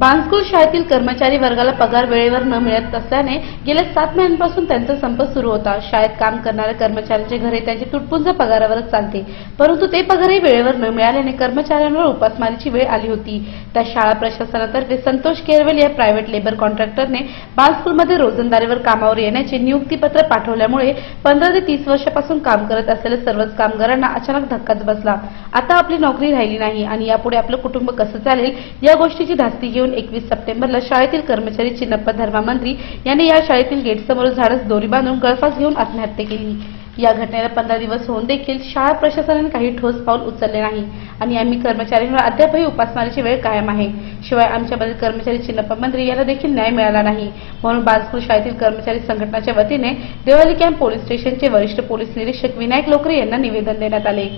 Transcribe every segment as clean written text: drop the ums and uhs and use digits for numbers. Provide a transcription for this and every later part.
बांसकुल शाळेतील कर्मचारी वर्गाला पगार वेळेवर न मिळत असल्याने गेल्या 7 महिन्यांपासून त्यांचा संप सुरू होता। शाळेत काम करणाऱ्या कर्मचाऱ्यांचे घरे त्यांच्या तुटपुंज पगारावरच चालते, परंतु ते पगारही वेळेवर न मिळाल्याने कर्मचाऱ्यांवर उपासमारीची वेळ आली होती। त्या शाळा प्रशासनातर्फे संतोष केरवेल या प्रायव्हेट लेबर कॉन्ट्रॅक्टरने बांसकुलमध्ये रोजंदारीवर कामावर येण्याचे नियुक्तीपत्र पाठवल्यामुळे 15 ते 30 वर्षांपासून काम करत असलेल्या सर्वच कामगारांना अचानक धक्काच बसला। आता आपली नोकरी राहिली नाही आणि यापुढे आपलं कुटुंब कसं चालेल या गोष्टीची धास्ती घेऊन 21 सप्टेंबरला शाळेतील कर्मचारी चिन्नप्पा धर्मामंत्री यांनी या शाळेतील गेटसमोर झाडास दोरी बांधून गळफास घेऊन आत्महत्या केली। या घटनेला 15 दिवस होऊन देखील शाळा प्रशासनाने काही ठोस पाऊल उचलले नाही आणि आम्ही कर्मचाऱ्यांवर अद्यापही उपासमारीची वेळ कायम आहे। शिवाय आमच्याबद्दल कर्मचारी चिन्नप्पा मंत्री यांना देखील न्याय मिळाला नाही। म्हणून बांसकुल शाळेतील कर्मचारी संघटनाच्या वतीने देवळी कॅम्प पोलीस स्टेशनचे वरिष्ठ पोलीस निरीक्षक विनायक लोकरे यांना निवेदन देण्यात आले।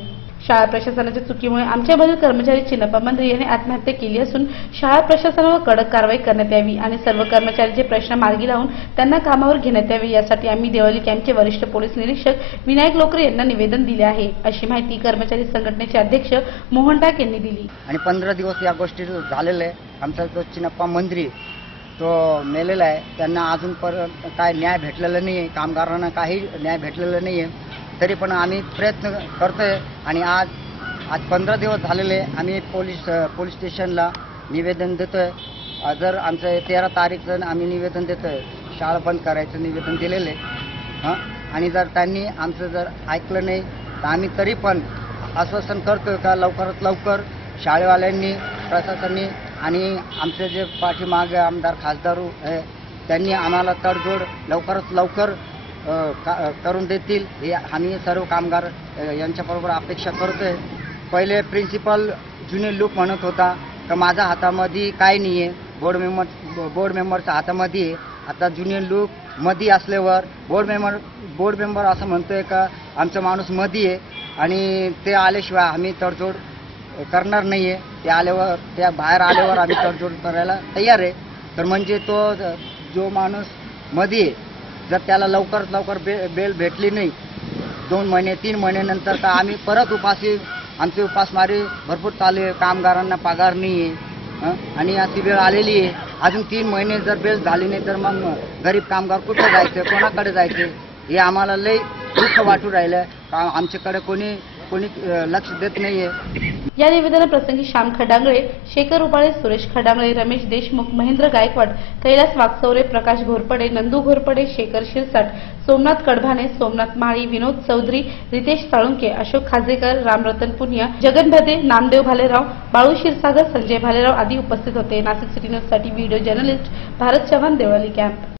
शाळा प्रशासनाच्या चुकीमुळे आमच्याबद्दल कर्मचारी चिन्नप्पा मंत्री यांनी आत्महत्या केली असून शाळा प्रशासनावर कडक कारवाई करण्यात यावी आणि सर्व कर्मचाऱ्यांचे प्रश्न मार्गी लावून त्यांना कामावर घेण्यात यावे यासाठी आम्ही देवळी कॅम्पचे वरिष्ठ पोलीस निरीक्षक विनायक लोकरे यांना निवेदन दिले आहे, अशी माहिती कर्मचारी संघटनेचे अध्यक्ष मोहन टाक यांनी दिली। आणि 15 दिवस या गोष्टी झालेले आहे। आमचा जो चिन्नप्पा मंत्री तो मेलेला आहे, त्यांना अजूनपर्यंत काय न्याय भेटलेला नाही, कामगारांना काही न्याय भेटलेला नाही आहे। तरी पण आम्ही प्रयत्न करतोय आणि आज 15 दिवस झालेले आम्ही पोलीस स्टेशनला निवेदन देतोय। जर आमचं 13 तारीखचं आम्ही निवेदन देतोय, शाळा बंद करायचं निवेदन दिलेले आणि जर त्यांनी आमचं जर ऐकलं नाही तर आम्ही तरी पण आश्वासन करतोय का लवकरात लवकर शाळेवाल्यांनी प्रशासनाने आणि आमचे जे पाठीमागे आमदार खासदार आहे त्यांनी आम्हाला तडजोड लवकरात लवकर करून देतील हे आम्ही सर्व कामगार यांच्याबरोबर अपेक्षा करतोय। पहिले प्रिन्सिपल ज्युनियर लूक म्हणत होता तर माझ्या हातामध्ये काय नाही आहे, बोर्ड मेंबरच्या हातामध्ये आहे। आता ज्युनियर लूक मध्ये असल्यावर बोर्ड मेंबर असं म्हणतोय का आमचा माणूस मध्ये आहे आणि ते आल्याशिवाय आम्ही तडजोड करणार नाही आहे। ते आल्यावर त्या बाहेर आल्यावर आम्ही तडजोड करायला तयार आहे। तर म्हणजे तो जो माणूस मध्ये आहे जर त्याला लवकरात लवकर बेल भेटली नाही 2 महिने 3 महिन्यानंतर तर आम्ही परत आमची उपासमारी भरपूर चालू आहे। कामगारांना पगार नाही आहे आणि अशी वेळ आलेली आहे। अजून 3 महिने जर बेल झाली नाही तर मग गरीब कामगार कुठे जायचं, कोणाकडे जायचे हे आम्हाला लई दुःख वाटू राहिलं। आमच्याकडे कोणी लक्ष देत नाहीये। या निवेदनाप्रसंगी श्याम खडांगळे, शेखर उबाळे, सुरेश खडांगळे, रमेश देशमुख, महेंद्र गायकवाड, कैलास वागचौरे, प्रकाश घोरपडे, नंदू घोरपडे, शेखर शिरसाट, सोमनाथ कडभाने, सोमनाथ माळी, विनोद चौधरी, रितेश साळुंके, अशोक खाजेकर, रामरतन पुनिया, जगन भदे, नामदेव भालेराव, बाळू क्षीरसागर, संजय भालेराव आदी उपस्थित होते। नाशिक सिटी न्यूज साठी video journalist Bharat Chavan, Deoli camp.